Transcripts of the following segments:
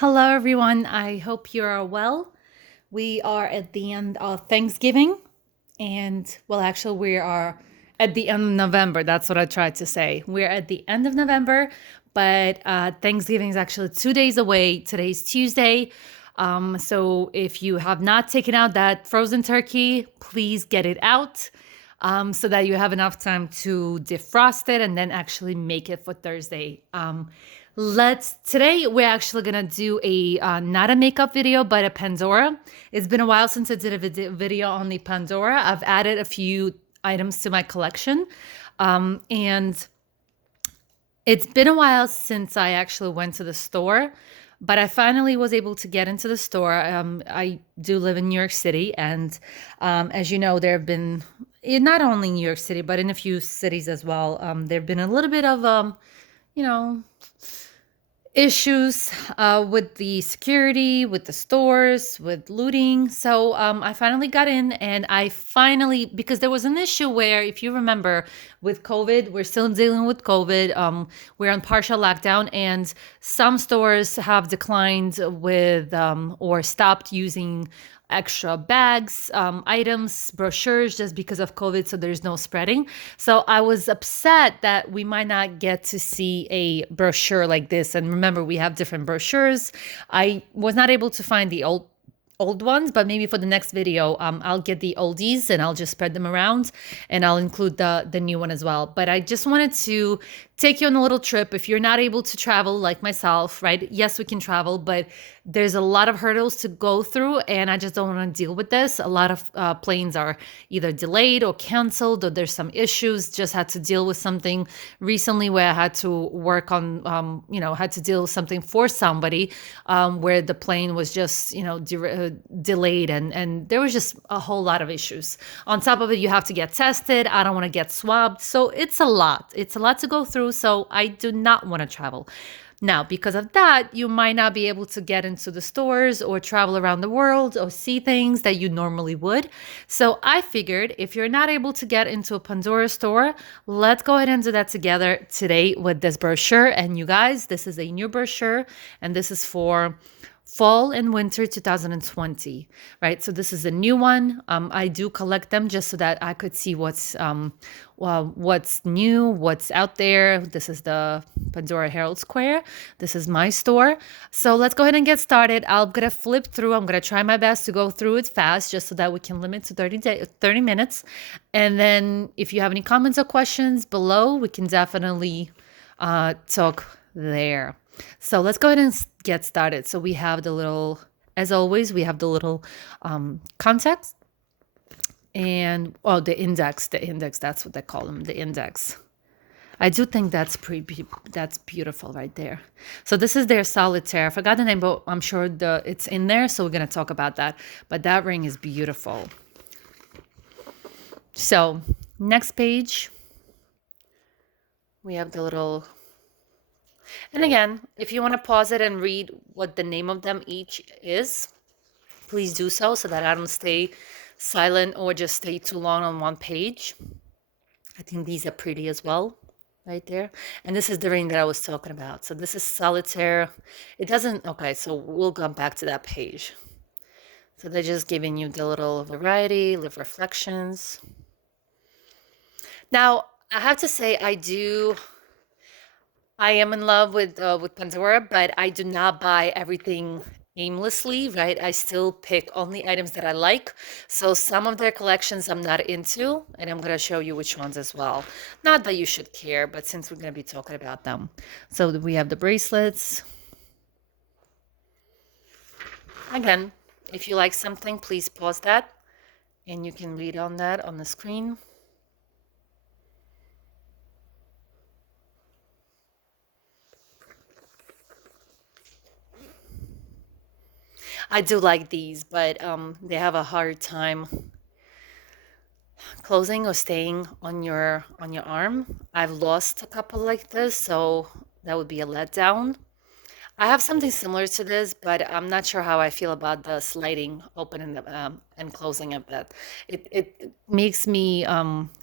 Hello, everyone. I hope you're well. We are at the end of Thanksgiving, and well, actually, we are at the end of November. That's what I tried to say. We're at the end of November, but Thanksgiving is actually 2 days away. Today's Tuesday. So if you have not taken out that frozen turkey, please get it out so that you have enough time to defrost it and then actually make it for Thursday. Let's today we're actually gonna do a not a makeup video but a Pandora. It's been a while since I did a video on the Pandora. I've added a few items to my collection, and it's been a while since I actually went to the store, but I finally was able to get into the store. I do live in New York City, and as you know, there have been not only New York City but in a few cities as well. There have been a little bit of you know issues with the security, with the stores, with looting. So I finally got in, and I finally, because there was an issue where, if you remember, with COVID, we're still dealing with COVID. We're on partial lockdown, and some stores have declined with or stopped using extra bags, items, brochures just because of COVID, so there's no spreading. So I was upset that we might not get to see a brochure like this. And remember, we have different brochures. I was not able to find the old ones, but maybe for the next video, I'll get the oldies and I'll just spread them around, and I'll include the new one as well. But I just wanted to take you on a little trip. If you're not able to travel like myself, right? Yes, we can travel, but there's a lot of hurdles to go through, and I just don't want to deal with this. A lot of planes are either delayed or canceled, or there's some issues. Just had to deal with something recently where I had to work on, had to deal with something for somebody, where the plane was just, delayed, and there was just a whole lot of issues. On top of it, you have to get tested. I don't want to get swabbed. So it's a lot. It's a lot to go through. So I do not want to travel. Now, because of that, you might not be able to get into the stores or travel around the world or see things that you normally would. So I figured, if you're not able to get into a Pandora store, let's go ahead and do that together today with this brochure. And you guys, this is a new brochure, and this is for fall and winter 2020, right? So this is a new one. I do collect them just so that I could see what's new, what's out there. This is the Pandora Herald Square. This is my store. So let's go ahead and get started. I'm gonna flip through. I'm gonna try my best to go through it fast, just so that we can limit to 30 minutes. And then if you have any comments or questions below, we can definitely talk there. So let's go ahead and get started. So we have the little, as always, we have the little context and, the index, that's what they call them, the index. I do think that's that's beautiful right there. So this is their Solitaire. I forgot the name, but I'm sure it's in there. So we're going to talk about that. But that ring is beautiful. So next page, we have the little. And again, if you want to pause it and read what the name of them each is, please do so that I don't stay silent or just stay too long on one page. I think these are pretty as well, right there. And this is the ring that I was talking about. So this is Solitaire. It doesn't, okay, so we'll go back to that page. So they're just giving you the little variety, the reflections. Now, I have to say, I am in love with Pandora, but I do not buy everything aimlessly, right? I still pick only items that I like. So some of their collections I'm not into, and I'm going to show you which ones as well. Not that you should care, but since we're going to be talking about them. So we have the bracelets. Again, if you like something, please pause that, and you can read on that on the screen. I do like these, but they have a hard time closing or staying on your arm. I've lost a couple like this, so that would be a letdown. I have something similar to this, but I'm not sure how I feel about the sliding open and closing of that. It makes me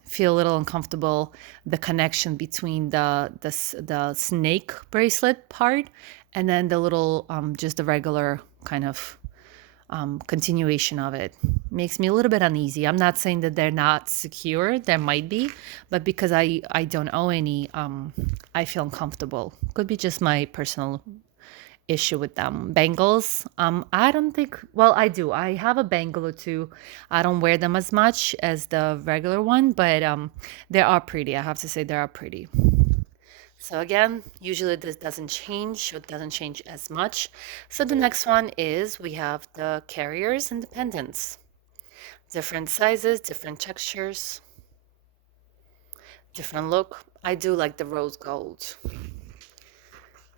feel a little uncomfortable, the connection between the snake bracelet part And then the little, just the regular kind of continuation of it makes me a little bit uneasy. I'm not saying that they're not secure. There might be, but because I don't owe any, I feel uncomfortable. Could be just my personal issue with them. Bangles, I don't think. Well, I do. I have a bangle or two. I don't wear them as much as the regular one, but they are pretty. I have to say they are pretty. So again, usually this doesn't change, or it doesn't change as much. So the next one is we have the carriers and the pendants. Different sizes, different textures, different look. I do like the rose gold.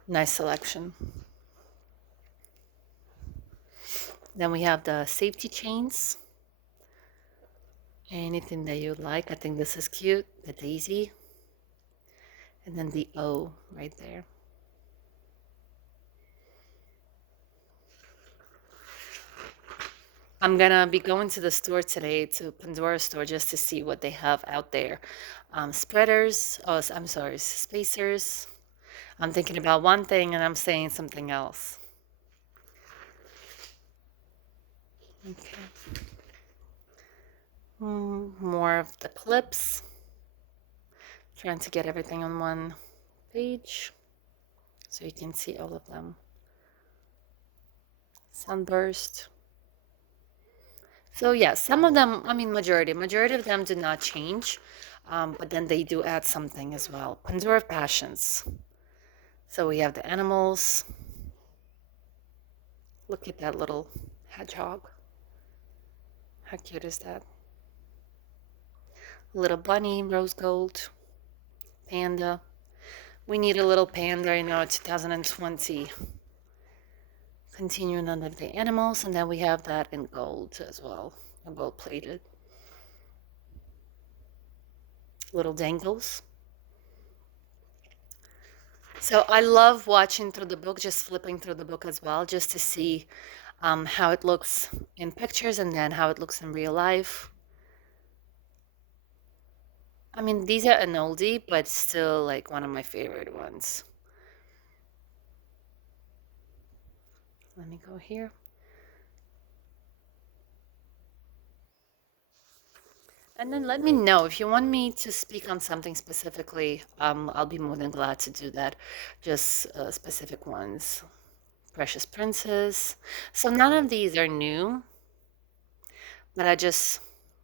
Nice selection. Then we have the safety chains. Anything that you like. I think this is cute. The daisy. And then the O right there. I'm gonna be going to the store today, to Pandora store, just to see what they have out there. Spreaders, oh, I'm sorry, spacers. I'm thinking about one thing and I'm saying something else. Okay. More of the clips. Trying to get everything on one page so you can see all of them. Sunburst. So yeah, some of them, I mean majority of them do not change, but then they do add something as well. Pandora Passions. So we have the animals. Look at that little hedgehog. How cute is that? Little bunny, rose gold, panda. We need a little panda in our 2020. Continuing on the animals, and then we have that in gold as well, gold plated. Little dangles. So I love watching through the book, just flipping through the book as well, just to see how it looks in pictures and then how it looks in real life. I mean, these are an oldie, but still like one of my favorite ones. Let me go here. And then let me know if you want me to speak on something specifically. I'll be more than glad to do that. Just specific ones. Precious Princess. So none of these are new, but I just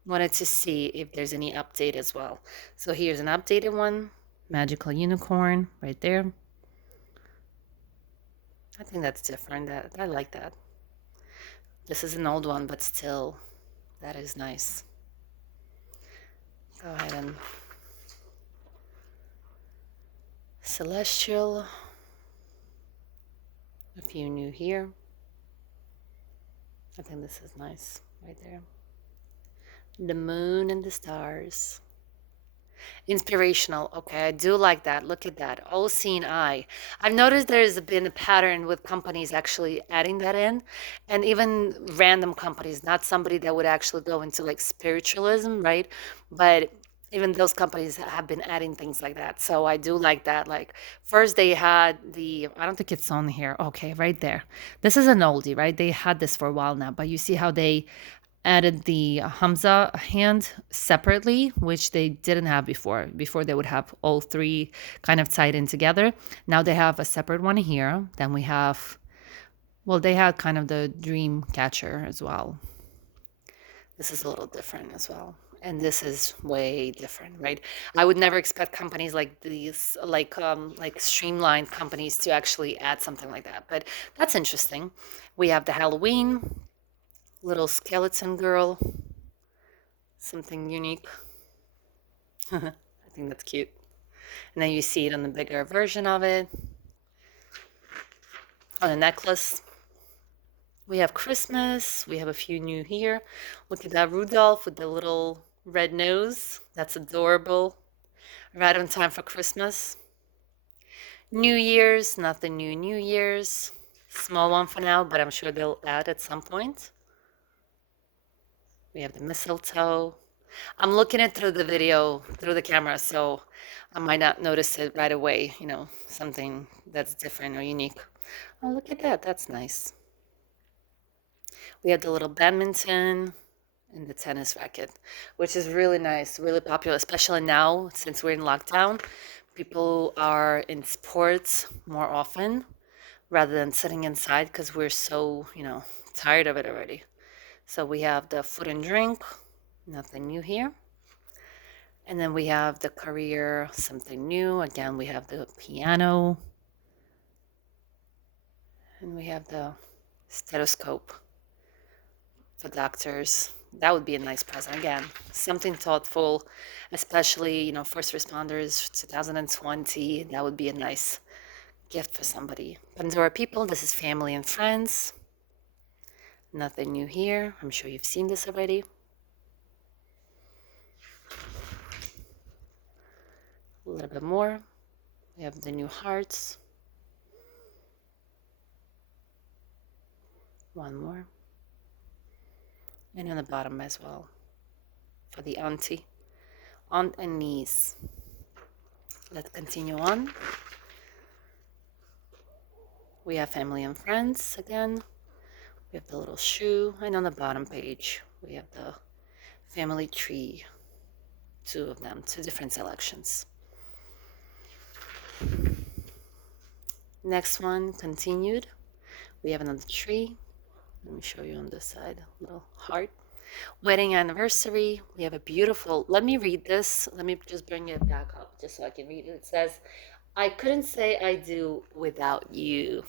wanted to see if there's any update as well. So here's an updated one. Magical Unicorn right there. I think that's different. I like that. This is an old one, but still, that is nice. Go ahead and Celestial. A few new here. I think this is nice right there. The moon and the stars. Inspirational. Okay, I do like that. Look at that. All seeing eye. I've noticed there's been a pattern with companies actually adding that in, and even random companies, not somebody that would actually go into like spiritualism, right? But even those companies have been adding things like that. So I do like that. Like first they had the, I don't think it's on here. Okay, right there. This is an oldie, right? They had this for a while now, but you see how they added the Hamza hand separately, which they didn't have before. Before they would have all three kind of tied in together. Now they have a separate one here. Then we have, well, they had kind of the dream catcher as well. This is a little different as well. And this is way different, right? I would never expect companies like these, like streamlined companies, to actually add something like that. But that's interesting. We have the Halloween, little skeleton girl, something unique. I think that's cute. And then you see it on the bigger version of it. On a necklace. We have Christmas. We have a few new here. Look at that Rudolph with the little red nose. That's adorable. Right on time for Christmas. New Year's, nothing new New Year's. Small one for now, but I'm sure they'll add at some point. We have the mistletoe. I'm looking it through the video, through the camera, so I might not notice it right away, something that's different or unique. Oh, look at that. That's nice. We have the little badminton and the tennis racket, which is really nice, really popular, especially now since we're in lockdown. People are in sports more often rather than sitting inside because we're so, tired of it already. So we have the food and drink, nothing new here. And then we have the career, something new. Again, we have the piano and we have the stethoscope for doctors. That would be a nice present. Again, something thoughtful, especially, first responders, 2020. That would be a nice gift for somebody. Pandora people, this is family and friends. Nothing new here. I'm sure you've seen this already. A little bit more. We have the new hearts. One more. And on the bottom as well. For the auntie. Aunt and niece. Let's continue on. We have family and friends again. We have the little shoe. And on the bottom page, we have the family tree. Two of them, two different selections. Next one, continued. We have another tree. Let me show you on this side, little heart. Wedding anniversary. We have a beautiful, let me read this. Let me just bring it back up just so I can read it. It says, I couldn't say I do without you.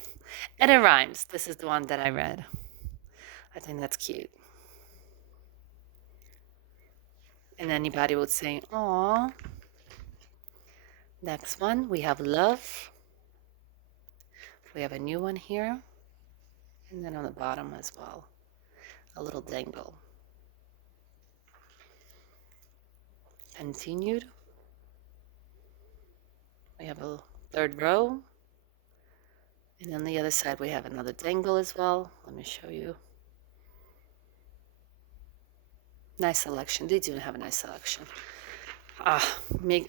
And it rhymes. This is the one that I read. I think that's cute. And anybody would say, aw. Next one, we have love. We have a new one here. And then on the bottom as well, a little dangle. Continued. We have a third row. And on the other side, we have another dangle as well. Let me show you. Nice selection. They do have a nice selection.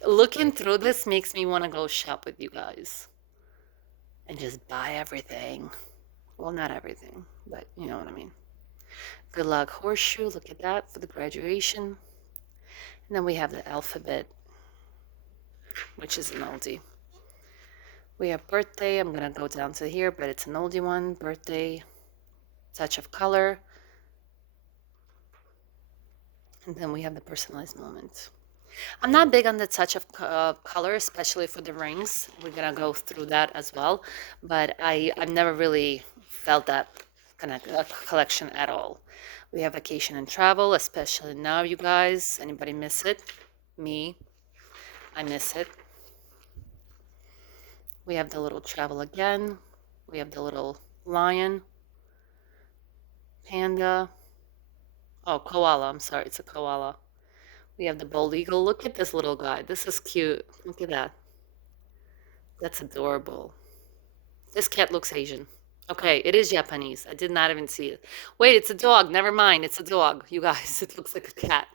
Looking through this makes me want to go shop with you guys and just buy everything. Well, not everything, but you know what I mean. Good luck horseshoe. Look at that for the graduation. And then we have the alphabet, which is an oldie. We have birthday. I'm going to go down to here, but it's an oldie one. Birthday, touch of color. And then we have the personalized moment. I'm not big on the touch of color, especially for the rings. We're going to go through that as well. But I've never really felt that kind of collection at all. We have vacation and travel, especially now, you guys. Anybody miss it? Me. I miss it. We have the little travel again. We have the little lion. Panda. Oh, koala. I'm sorry. It's a koala. We have the bald eagle. Look at this little guy. This is cute. Look at that. That's adorable. This cat looks Asian. Okay, it is Japanese. I did not even see it. Wait, it's a dog. Never mind. It's a dog. You guys, it looks like a cat.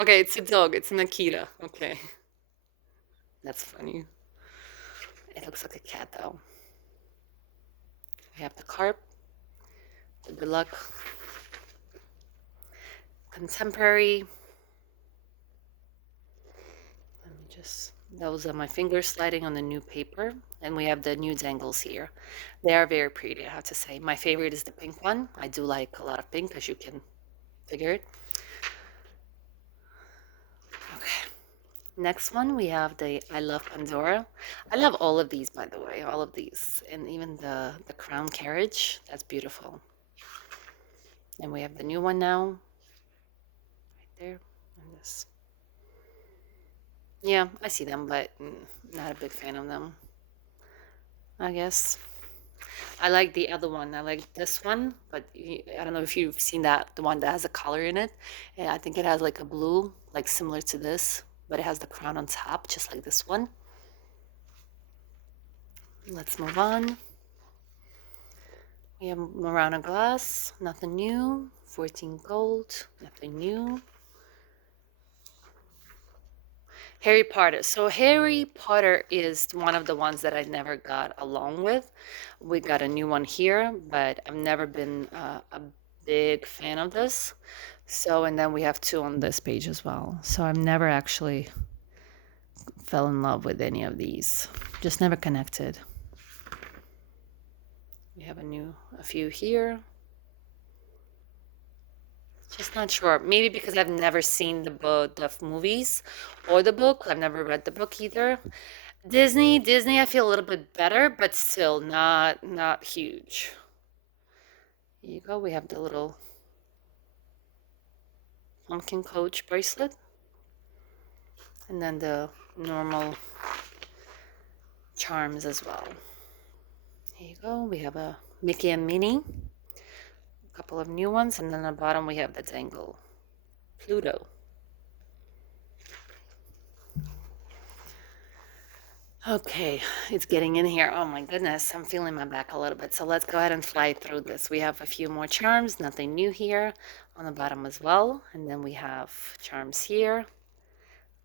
Okay, it's a dog. It's an Akita. Okay. That's funny. It looks like a cat, though. We have the carp. The good luck. Contemporary. Let me just... Those are my fingers sliding on the new paper. And we have the new dangles here. They are very pretty, I have to say. My favorite is the pink one. I do like a lot of pink, as you can figure it. Okay. Next one, we have the I Love Pandora. I love all of these, by the way. All of these. And even the crown carriage. That's beautiful. And we have the new one now. Right there. And this. Yeah, I see them, but not a big fan of them, I guess. I like the other one. I like this one, but I don't know if you've seen that, the one that has a collar in it. And I think it has like a blue, like similar to this, but it has the crown on top, just like this one. Let's move on. We have Murano glass, nothing new. 14 gold, nothing new. Harry Potter. So Harry Potter is one of the ones that I never got along with. We got a new one here, but I've never been a big fan of this. So, and then we have two on this page as well. So I've never actually fell in love with any of these. Just never connected. We have a few here. Just not sure. Maybe because I've never seen the movies or the book. I've never read the book either. Disney, I feel a little bit better, but still not huge. Here you go. We have the little pumpkin coach bracelet, and then the normal charms as well. Here you go. We have a Mickey and Minnie, a couple of new ones, and then at the bottom we have the Dangle Pluto. Okay, it's getting in here. Oh my goodness, I'm feeling my back a little bit. So let's go ahead and fly through this. We have a few more charms, nothing new here on the bottom as well. And then we have charms here.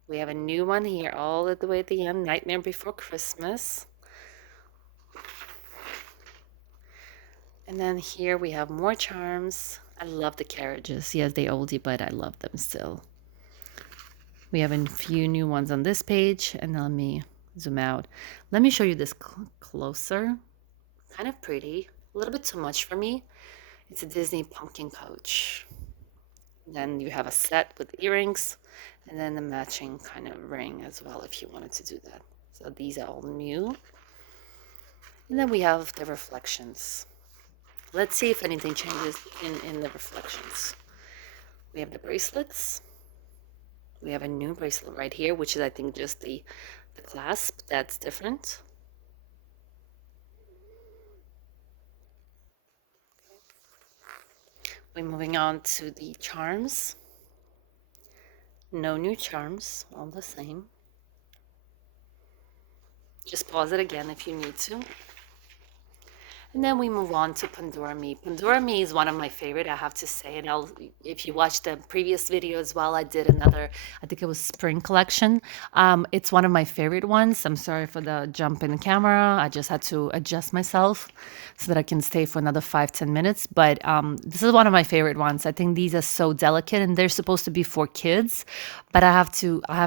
We have a new one here all the way at the end, Nightmare Before Christmas. And then here we have more charms. I love the carriages. Yes, they oldie, but I love them still. We have a few new ones on this page, and let me zoom out. Let me show you this closer. Kind of pretty, a little bit too much for me. It's a Disney pumpkin coach. Then you have a set with earrings, and then the matching kind of ring as well if you wanted to do that. So these are all new. And then we have the reflections. Let's see if anything changes in the reflections. We have the bracelets. We have a new bracelet right here, which is, I think, just the clasp. That's different. We're moving on to the charms. No new charms, all the same. Just pause it again if you need to. And then we move on to Pandora Me. Pandora Me is one of my favorite, I have to say. And if you watched the previous video as well, I did another, I think it was spring collection. It's one of my favorite ones. I'm sorry for the jump in the camera. I just had to adjust myself so that I can stay for another 5-10 minutes. But this is one of my favorite ones. I think these are so delicate, and they're supposed to be for kids. But I have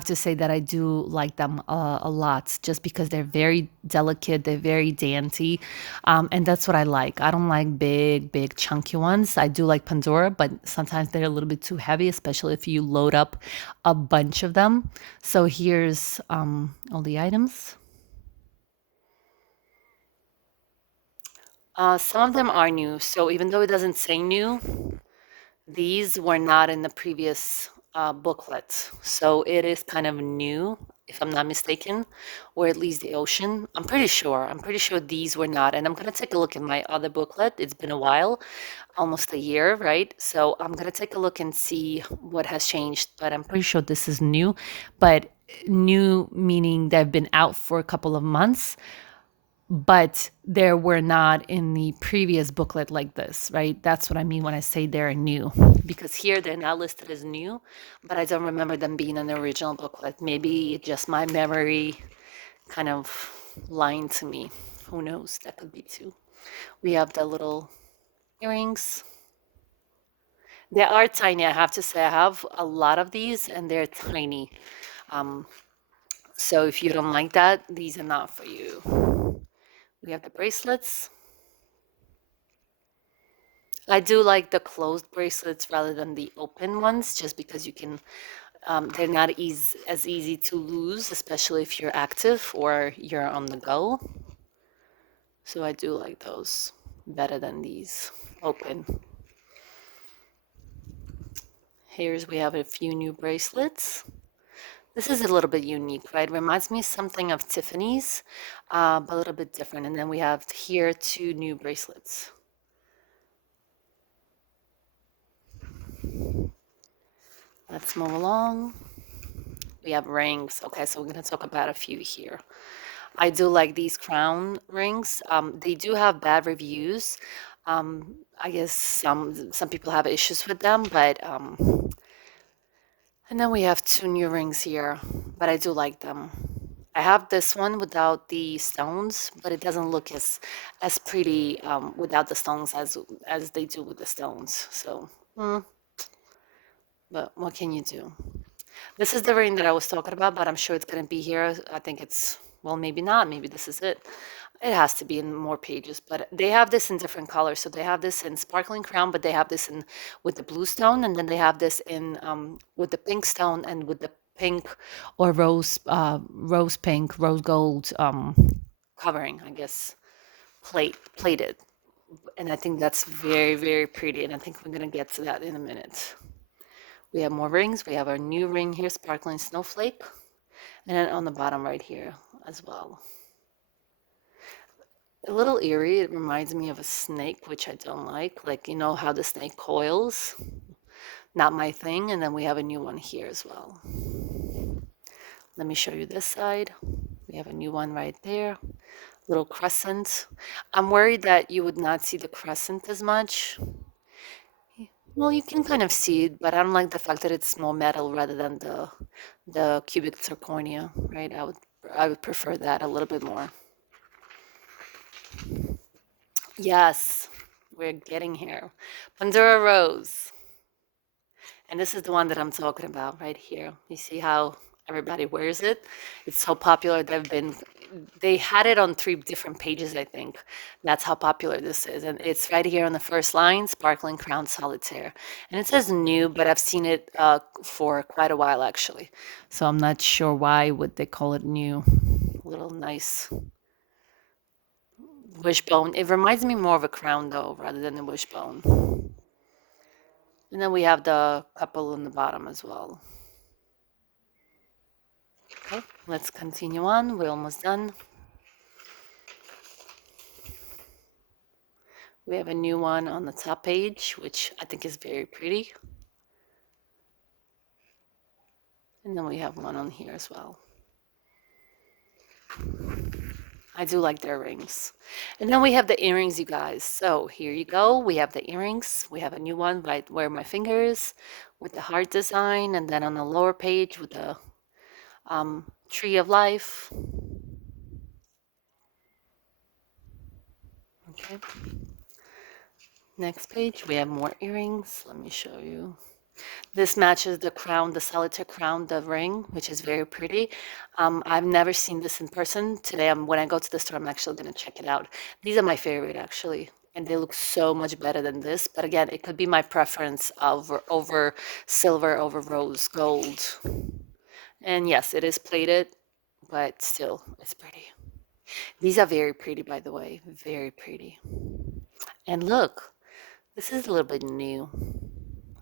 to say that I do like them a lot, just because they're very delicate, they're very dainty, and that's what I like. I don't like big chunky ones. I do like Pandora, but sometimes they're a little bit too heavy, especially if you load up a bunch of them. So here's all the items. Some of them are new, so even though it doesn't say new, these were not in the previous booklet. So it is kind of new, if I'm not mistaken, or at least the ocean. I'm pretty sure. I'm pretty sure these were not. And I'm going to take a look at my other booklet. It's been a while, almost a year, right? So I'm going to take a look and see what has changed. But I'm pretty sure this is new. But new meaning they've been out for a couple of months, but there were not in the previous booklet like this, right? That's what I mean when I say they're new, because here they're not listed as new, but I don't remember them being in the original booklet. Maybe just my memory kind of lying to me. Who knows? That could be too. We have the little earrings. They are tiny, I have to say. I have a lot of these and they're tiny. Um, so if you don't like that, these are not for you. We have the bracelets. I do like the closed bracelets rather than the open ones, just because you can, they're not as easy to lose, especially if you're active or you're on the go. So I do like those better than these open. We have a few new bracelets. This is a little bit unique, right? Reminds me something of Tiffany's, but a little bit different. And then we have here two new bracelets. Let's move along. We have rings. Okay, so we're going to talk about a few here. I do like these crown rings. They do have bad reviews. I guess some people have issues with them, but And then we have two new rings here, but I do like them. I have this one without the stones, but it doesn't look as pretty without the stones as they do with the stones. So, but what can you do? This is the ring that I was talking about, but I'm sure it's gonna be here. I think it's, well, maybe not. Maybe this is it. It has to be in more pages, but they have this in different colors. So they have this in sparkling crown, but they have this in with the blue stone, and then they have this in with the pink stone and with the pink or rose pink, rose gold covering, I guess, plated. And I think that's very, very pretty. And I think we're gonna get to that in a minute. We have more rings. We have our new ring here, sparkling snowflake, and then on the bottom right here as well. A little eerie. It reminds me of a snake, which I don't like. Like, you know how the snake coils? Not my thing. And then we have a new one here as well. Let me show you this side. We have a new one right there. Little crescent. I'm worried that you would not see the crescent as much. Well, you can kind of see it, but I don't like the fact that it's more metal rather than the cubic zirconia, right? I would prefer that a little bit more. Yes, we're getting here. Pandora Rose. And this is the one that I'm talking about right here. You see how everybody wears it? It's so popular. They had it on 3 different pages, I think. That's how popular this is. And it's right here on the first line, Sparkling Crown Solitaire. And it says new, but I've seen it for quite a while actually. So I'm not sure why would they call it new. Little nice wishbone. It reminds me more of a crown though, rather than a wishbone. And then we have the couple on the bottom as well. Okay, let's continue on. We're almost done. We have a new one on the top page, which I think is very pretty. And then we have one on here as well. I do like their rings. And then we have the earrings, you guys. So here you go. We have the earrings. We have a new one right where my finger is with the heart design. And then on the lower page with the tree of life. Okay. Next page, we have more earrings. Let me show you. This matches the crown, the solitaire crown, the ring, which is very pretty. I've never seen this in person. Today, when I go to the store, I'm actually going to check it out. These are my favorite, actually, and they look so much better than this. But again, it could be my preference over silver, over rose gold. And yes, it is plated, but still, it's pretty. These are very pretty, by the way, very pretty. And look, this is a little bit new.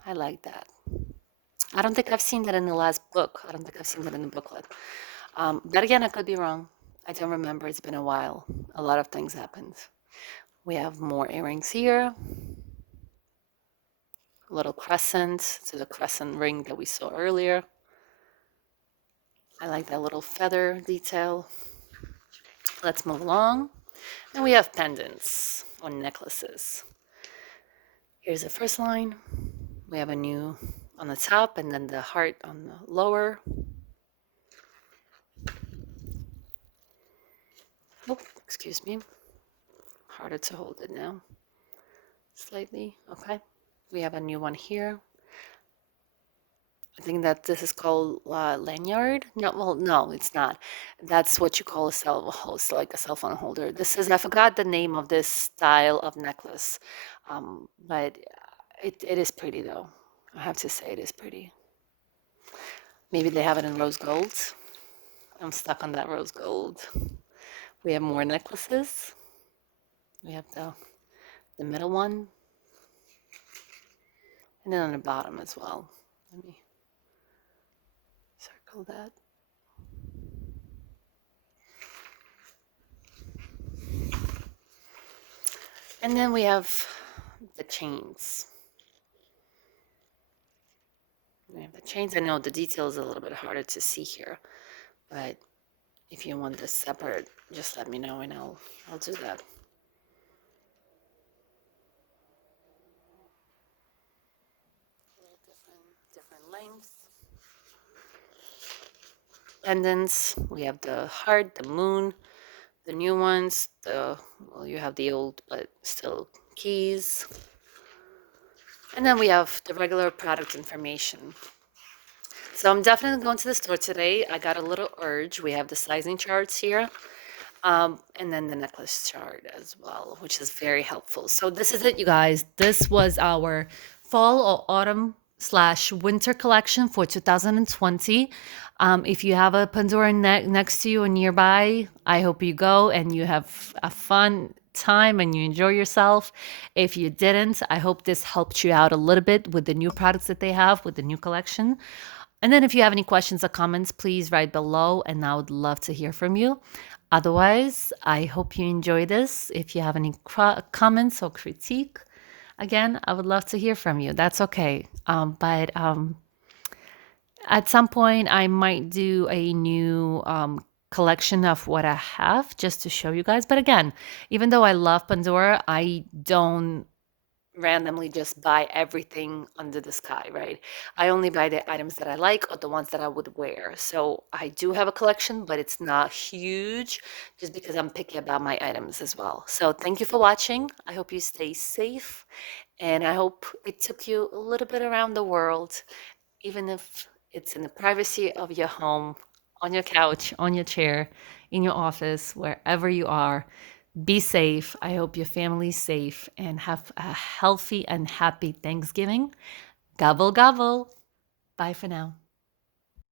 I like that. I don't think I've seen that in the last book. I don't think I've seen that in the booklet. But again, I could be wrong. I don't remember. It's been a while. A lot of things happened. We have more earrings here. A little crescent to the crescent ring that we saw earlier. I like that little feather detail. Let's move along. And we have pendants or necklaces. Here's the first line. We have a new on the top and then the heart on the lower. Oh, excuse me. Harder to hold it now. Slightly. Okay. We have a new one here. I think that this is called lanyard. No, well, no, it's not. That's what you call a cell host, like a cell phone holder. This is, I forgot the name of this style of necklace, but it is pretty though. I have to say it is pretty. Maybe they have it in rose gold. I'm stuck on that rose gold. We have more necklaces. We have the middle one, and then on the bottom as well. Let me circle that. And then we have the chains. We have the chains. I know the detail is a little bit harder to see here, but if you want this separate, just let me know and I'll do that. Different lengths. pendants. We have the heart, the moon, the new ones, well, you have the old but still keys. And then we have the regular product information. So I'm definitely going to the store today. I got a little urge. We have the sizing charts here. And then the necklace chart as well, which is very helpful. So this is it, you guys. This was our fall or autumn slash winter collection for 2020. If you have a Pandora next to you or nearby, I hope you go and you have a fun time and you enjoy yourself. If you didn't, I hope this helped you out a little bit with the new products that they have with the new collection. And then if you have any questions or comments, please write below and I would love to hear from you. Otherwise, I hope you enjoy this. If you have any comments or critique, again, I would love to hear from you. That's okay. But at some point, I might do a new collection of what I have just to show you guys. But again, even though I love Pandora, I don't randomly just buy everything under the sky, right? I only buy the items that I like or the ones that I would wear. So I do have a collection, but it's not huge just because I'm picky about my items as well. So thank you for watching. I hope you stay safe and I hope it took you a little bit around the world, even if it's in the privacy of your home, on your couch, on your chair, in your office, wherever you are. Be safe. I hope your family's safe and have a healthy and happy Thanksgiving. Gobble, gobble. Bye for now.